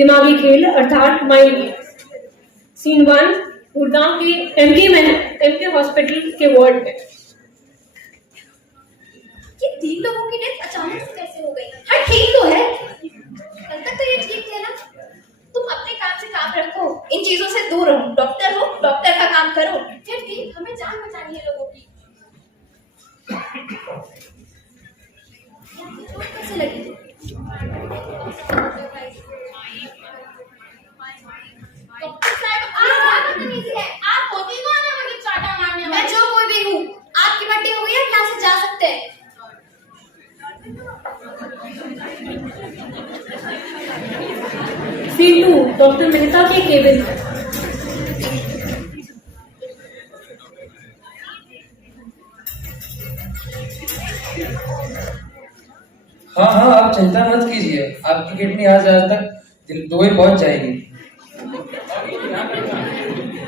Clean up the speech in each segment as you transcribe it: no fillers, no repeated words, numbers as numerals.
दिमागी खेल अर्थात माइंड गेम। सीन 1 गुड़गांव के एमके हॉस्पिटल के वार्ड में। ये 3 लोगों की डेथ अचानक से कैसे हो गई? हाँ ठीक तो है, कल तक तो ये ठीक थे ना। तुम अपने काम से काम रखो, इन चीजों से दूर रहो। डॉक्टर हो, डॉक्टर का काम करो। फिर भी हमें जान बचानी है लोगों की। चोट कैसे लगी? डॉक्टर साहब आप बदतमीजी है। आप होती कौन है मुझे चाटा मारने वाली? मैं जो कोई भी हूँ। आपकी पट्टी हो गई है, यहाँ से जा सकते हैं। सीन 2 डॉक्टर मेहता के केबिन में। हाँ हाँ, आप चिंता मत कीजिए, आपकी किडनी आज तक दुबई पहुंच जाएगी।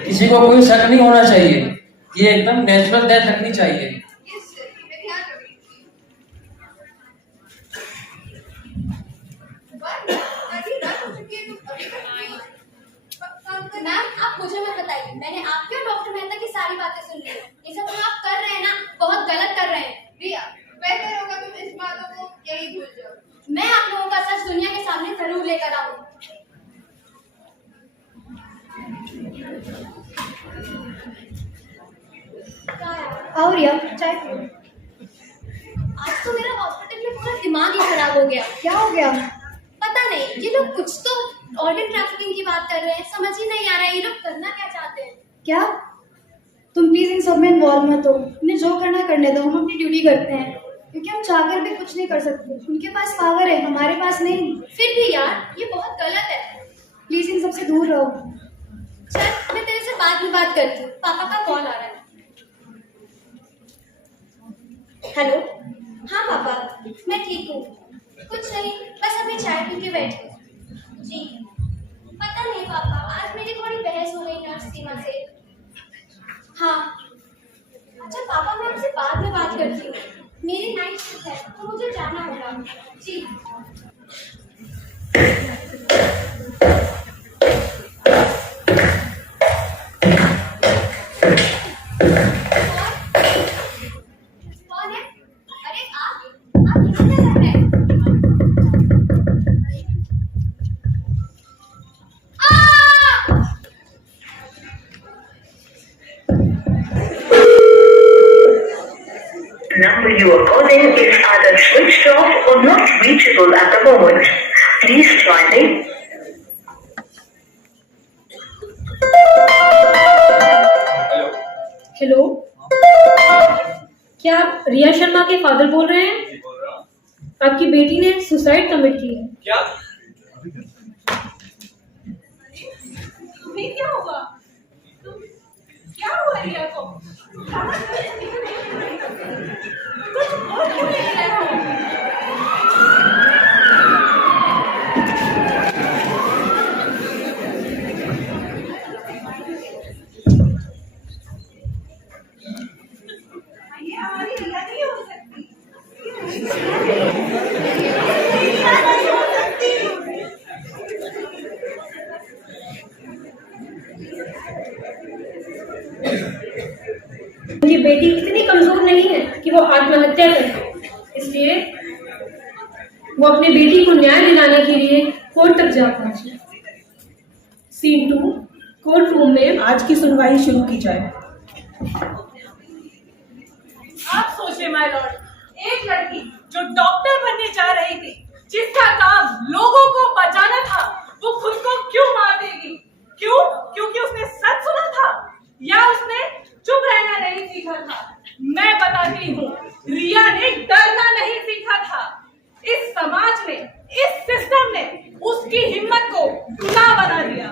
किसी को कोई शक नहीं होना चाहिए, ये एकदम नेचुरल डेथ रखनी चाहिए। मैम आप मुझे मत बताइए, मैंने आपके और डॉक्टर मेहता की सारी बातें सुन ली। ये सब जो आप कर रहे हैं ना, बहुत गलत कर रहे हैं। रिया, बेहतर होगा तुम इस बातों को यही भूल जाओ। मैं आप लोगों का सच दुनिया के सामने जरूर लेकर आऊँ। आओ रिया, चाय पियो। आज तो मेरा हॉस्पिटल में पूरा दिमाग ही खराब हो गया। क्या हो गया? पता नहीं, ये लोग कुछ तो ऑर्गन ट्रैफिकिंग की बात कर रहे हैं, समझ ही नहीं आ रहा है ये लोग करना क्या चाहते हैं। क्या? तुम प्लीज इन सब में इन्वॉल्व मत हो, उन्हें जो करना है करने दो। हम अपनी ड्यूटी करते हैं, क्योंकि हम चाहकर भी कुछ नहीं कर सकते। उनके पास पावर है, हमारे पास नहीं। फिर भी यार, ये बहुत गलत है। प्लीज इन सबसे दूर रहो। चल, मैं तेरे से बाद में बात करती हूँ, पापा का कॉल आ रहा है। हेलो। हाँ पापा, मैं ठीक हूँ। कुछ नहीं, बस अभी चाय पी के बैठी। जी पता नहीं पापा, आज मेरी थोड़ी बहस हो गई नर्स सीमा से। हाँ अच्छा पापा, मैं आपसे बाद में बात करती हूँ। मेरी नाइट शिफ्ट है तो मुझे जाना होगा। जी कौन है? अरे आप यहाँ क्या कर रहे हैं? number you are calling is either switched off or not reachable at the moment. Please try again. Hello, क्या आप रिया शर्मा के फादर बोल रहे हैं? आपकी बेटी ने सुसाइड कमिट की है। क्या? तुम्हें क्या हुआ? क्या हुआ रिया को? कुछ बोल क्यों नहीं रहे हो? ये हमारी रिया नहीं हो सकती। उनकी बेटी इतनी कमजोर नहीं है कि वो आत्महत्या करे, इसलिए वो अपनी बेटी को न्याय दिलाने के लिए कोर्ट तक जा पहुंचे। सीन 2 कोर्ट रूम में। आज की सुनवाई शुरू की जाए। आप सोचिए माय लॉर्ड, एक लड़की जो डॉक्टर बनने जा रही थी, जिसका काम लोगों को बचाना था, वो खुद को क्यों मार देगी? क्यों? क्योंकि उसने सच सुना था या उसने चुप रहना नहीं सीखा था? मैं बताती हूँ, रिया ने डरना नहीं सीखा था। इस समाज ने, इस सिस्टम ने उसकी हिम्मत को गुलाम बना दिया।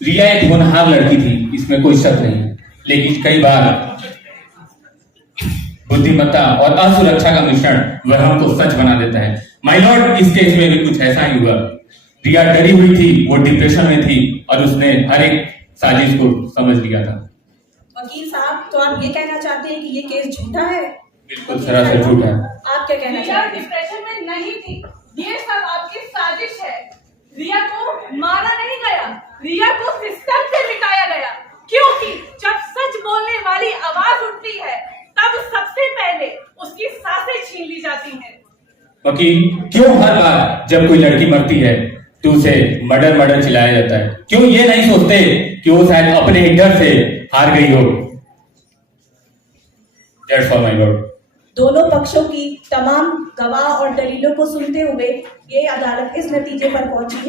रिया एक होनहार लड़की थी, इसमें कोई शक नहीं, लेकिन कई बार बुद्धिमत्ता और असुरक्षा का मिश्रण वह हमको सच बना देता है। माय लॉर्ड, इस केस में भी कुछ ऐसा ही हुआ। रिया डरी हुई थी, वो डिप्रेशन में थी और उसने हर एक साजिश को समझ लिया था। वकील साहब, तो आप ये कहना चाहते हैं कि ये केस झूठा है? बिल्कुल सरासर झूठा है। आप क्या कहना रिया चाहते हैं? डिप्रेशन में नहीं थी, ये सब आपकी साजिश है। रिया को मारा नहीं गया, रिया को सिस्टम से मिटाया गया, क्योंकि जब सच बोलने वाली आवाज उठती है तब सबसे पहले उसकी सांसें छीन ली जाती हैं। वकील, क्यों हर बार जब कोई लड़की मरती है तो उसे मर्डर चिल्लाया जाता है? क्यों ये नहीं सोचते कि वो शायद अपने ही डर से हार गई हो? That's all, my lord. दोनों पक्षों की तमाम गवाह और दलीलों को सुनते हुए ये अदालत इस नतीजे पर पहुंची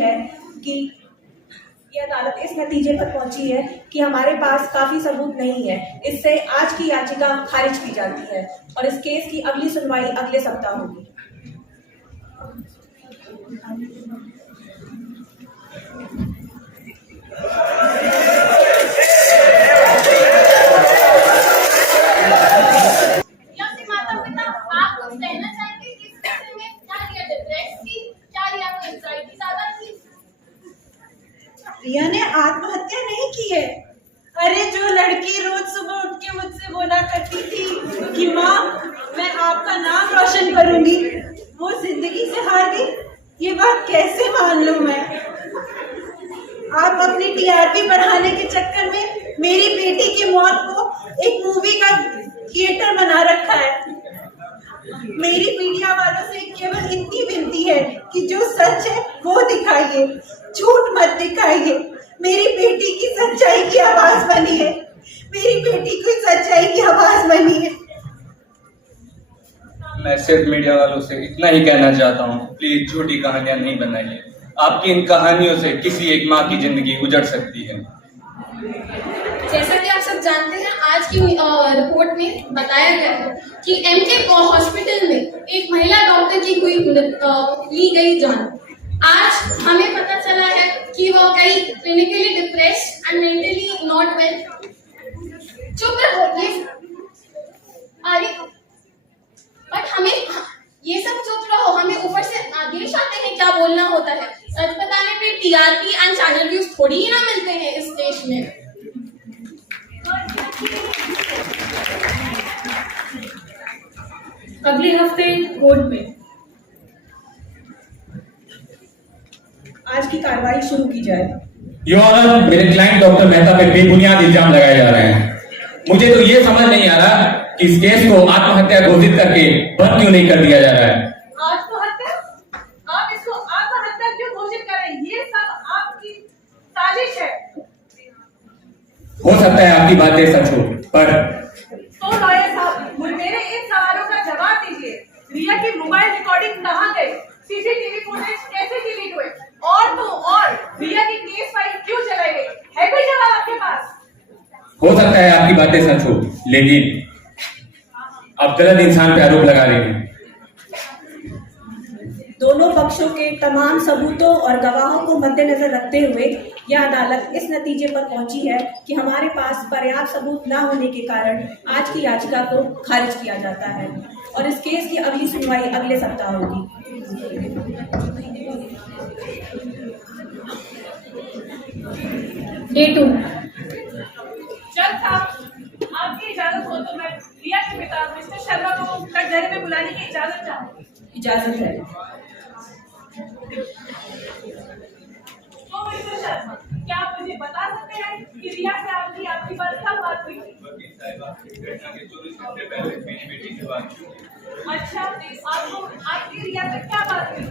है कि हमारे पास काफी सबूत नहीं है। इससे आज की याचिका खारिज की जाती है और इस केस की अगली सुनवाई अगले सप्ताह होगी। रिया ने आत्महत्या नहीं की है। अरे जो लड़की रोज सुबह उठ के मुझसे बोला करती थी कि माँ मैं आपका नाम रोशन करूंगी, वो जिंदगी से हार गई, ये बात कैसे मान लूं मैं? आप अपनी टीआरपी बढ़ाने के चक्कर में मेरी बेटी की मौत को एक मूवी का थिएटर बना रखा है। मेरी मीडिया वालों से केवल इतनी विनती है कि जो सच है वो दिखाइए, झूठ मत दिखाइए। मेरी बेटी की सच्चाई की आवाज बनी है, मेरी बेटी की सच्चाई की आवाज बनी है। मैं सिर्फ मीडिया वालों से इतना ही कहना चाहता हूँ, प्लीज झूठी कहानियां नहीं बनाइए। आपकी इन कहानियों से किसी एक माँ की जिंदगी उजड़ सकती है। जैसा कि आप सब जानते हैं, आज की रिपोर्ट में बताया गया है कि एमके हॉस्पिटल में एक महिला डॉक्टर की ली गई जान। आज हमें पता चला है कि वह कई clinically depressed and mentally not well. चुप रहो, बट हमें ये सब चुप रहो, हमें ऊपर से आदेश आते हैं क्या बोलना होता है। सच बताने पे टीआरपी एंड चैनल व्यूज थोड़ी ही ना मिलते हैं इस देश में। अगले हफ्ते कोर्ट में आज की कार्रवाई शुरू की जाए। योर ऑनर, मेरे क्लाइंट डॉक्टर मेहता पे बेबुनियाद इल्जाम लगाए जा रहे हैं। मुझे तो ये समझ नहीं आ रहा कि इस केस को आत्महत्या घोषित करके बंद क्यों नहीं कर दिया जा रहा है। आत्महत्या? आप इसको आत्महत्या क्यों घोषित करें? ये सब आपकी साजिश है। हो सकता है आपकी बातें सच हो, पर तो लॉयर साहब, मेरे इन सवालों का जवाब दीजिए। रिया की मोबाइल रिकॉर्डिंग कहाँ गई? सीसीटीवी फुटेज कैसे डिलीट हुए? और तो और रिया की केस फाइल क्यों चलाई गई? है कोई जवाब आपके पास? हो सकता है आपकी बातें सच हो, लेकिन आप गलत इंसान पे आरोप लगा रहे हैं। दोनों पक्षों के तमाम सबूतों और गवाहों को मद्देनजर रखते हुए यह अदालत इस नतीजे पर पहुंची है कि हमारे पास पर्याप्त सबूत न होने के कारण आज की याचिका को खारिज किया जाता है और इस केस की अगली सुनवाई अगले सप्ताह होगी। डे 2। जज साहब, आपकी इजाजत हो तो मैं रिया के पिता मिस्टर शर्मा को कटघरे में बुलाने की इजाजत चाहूँ। इजाजत है। तो मिस्टर शर्मा, क्या आप मुझे बता सकते हैं कि रिया से आपकी बात कब बात हुई थी? घटना के 24 घंटे पहले मेरी बेटी से बात हुई। अच्छा, आपको आपकी रिया से क्या बात हुई?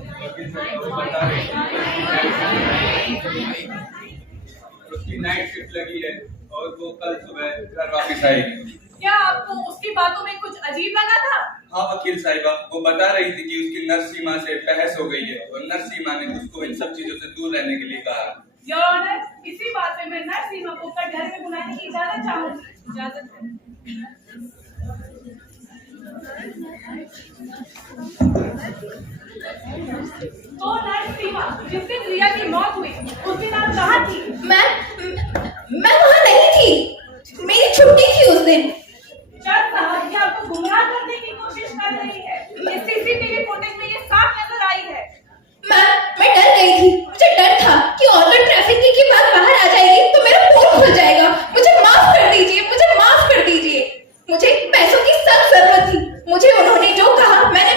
उसकी नाइट शिफ्ट लगी है और वो कल सुबह घर वापस आएगी। क्या आपको उसकी बातों में कुछ अजीब लगा था? हाँ वकील साहिबा, वो बता रही थी कि उसकी नर्स सीमा से बहस हो गई है और नर्स सीमा ने उसको इन सब चीजों से दूर रहने के लिए कहा। योर ऑनर, इसी बात पे मैं नर्स सीमा को कटघरे में बुलाने की इजाजत चाहूंगी। इजाजत है। तो नर्स सीमा, जिस दिन रिया की मौत हुई उस दिन आप कहाँ थी? मैं वहाँ नहीं थी, मेरी छुट्टी थी उस दिन। जज साहब, ये आपको गुमराह करने की कोशिश कर रही है। इस सीसीटीवी फुटेज में ये साफ नजर आई है। मैं डर गई थी, मुझे डर था कि ऑर्गन ट्रैफिकिंग की बात बाहर आ जाएगी तो मेरा पोल खुल जाएगा। मुझे माफ कर दीजिए, मुझे माफ कर दीजिए। मुझे पैसों की सख्त जरूरत थी। मुझे उन्होंने जो कहा मैंने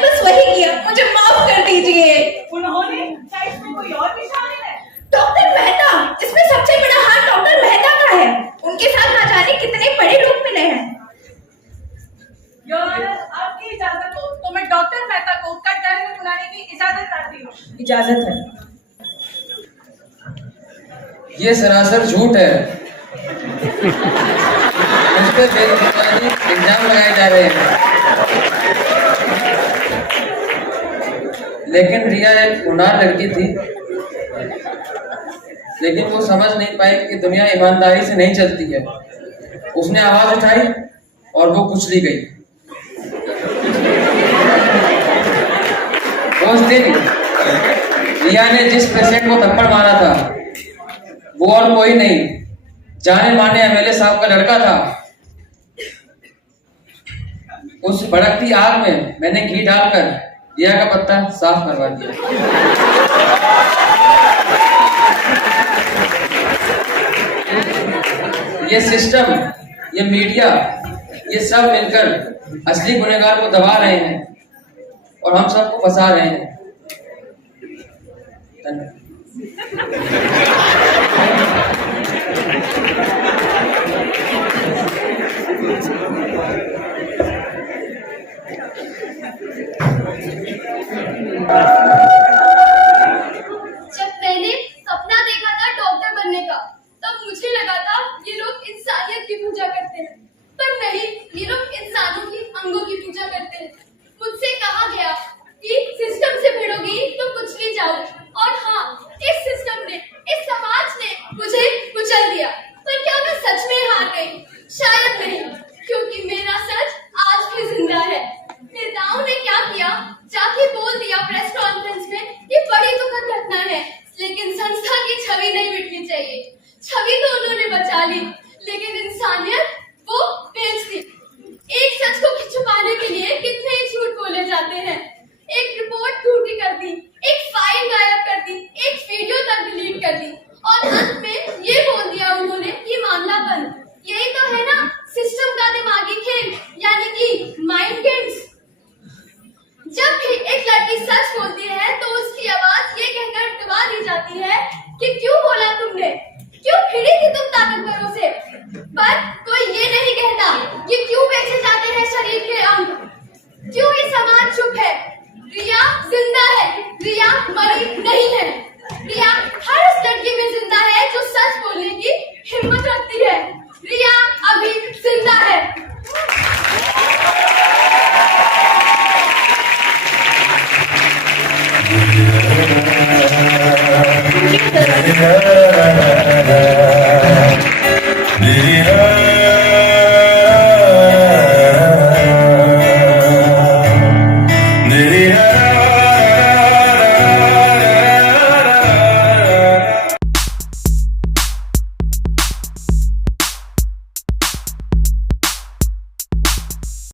इजाजत है। ये सरासर झूठ है। मुझ पे बेबुनियाद इल्जाम लगाए जा रहे हैं। लेकिन रिया एक होनहार लड़की थी, लेकिन वो समझ नहीं पाई कि दुनिया ईमानदारी से नहीं चलती है। उसने आवाज उठाई और वो कुचली गई। उस दिन रिया ने जिस पेशेंट को थप्पड़ मारा था वो और कोई नहीं, जाने माने एमएलए साहब का लड़का था। उस भड़कती आग में मैंने घी डालकर रिया का पत्ता साफ करवा दिया। ये सिस्टम, ये मीडिया, ये सब मिलकर असली गुनहगार को दबा रहे हैं और हम सबको फंसा रहे हैं। जब मैंने सपना देखा था डॉक्टर बनने का, तब मुझे लगा था ये लोग इंसानियत की पूजा करते हैं, पर नहीं, ये लोग इंसानों की अंगों की पूजा करते हैं। मुझसे कहा गया कि सिस्टम से भिड़ोगी तो कुचली जाओ, और हाँ, इस सिस्टम ने, इस समाज ने मुझे कुचल दिया। पर क्या मैं सच में हार गई? शायद नहीं, क्योंकि मेरा सच आज भी जिंदा है। नेताओं ने क्या किया? जाके बोल दिया प्रेस कॉन्फ्रेंस में कि बड़ी दुखद घटना है, लेकिन संस्था की छवि नहीं मिटनी चाहिए। छवि तो उन्होंने बचा ली, लेकिन इंसानियत वो बेच दी। एक सच को छुपाने के लिए कितने झूठ बोले जाते हैं। एक रिपोर्ट झूठी कर दी, एक फाइल गायब कर दी, एक वीडियो तक डिलीट कर दी, और अंत में ये बोल दिया उन्होंने कि मामला बंद। यही तो है ना सिस्टम का दिमागी खेल, यानी कि माइंड गेम्स। जब भी एक लड़की सच बोलती है तो उसकी आवाज ये कहकर दबा दी जाती है कि क्यों बोला तुमने, क्यों भिड़ी थी तुम ताकतवरों से। पर कोई ये नहीं कहता कि क्यों बेचे जाते हैं शरीर के अंग, क्यों ये समाज चुप है। रिया जिंदा है, रिया मरी नहीं है। रिया हर उस लड़की में जिंदा है जो सच बोलने की हिम्मत रखती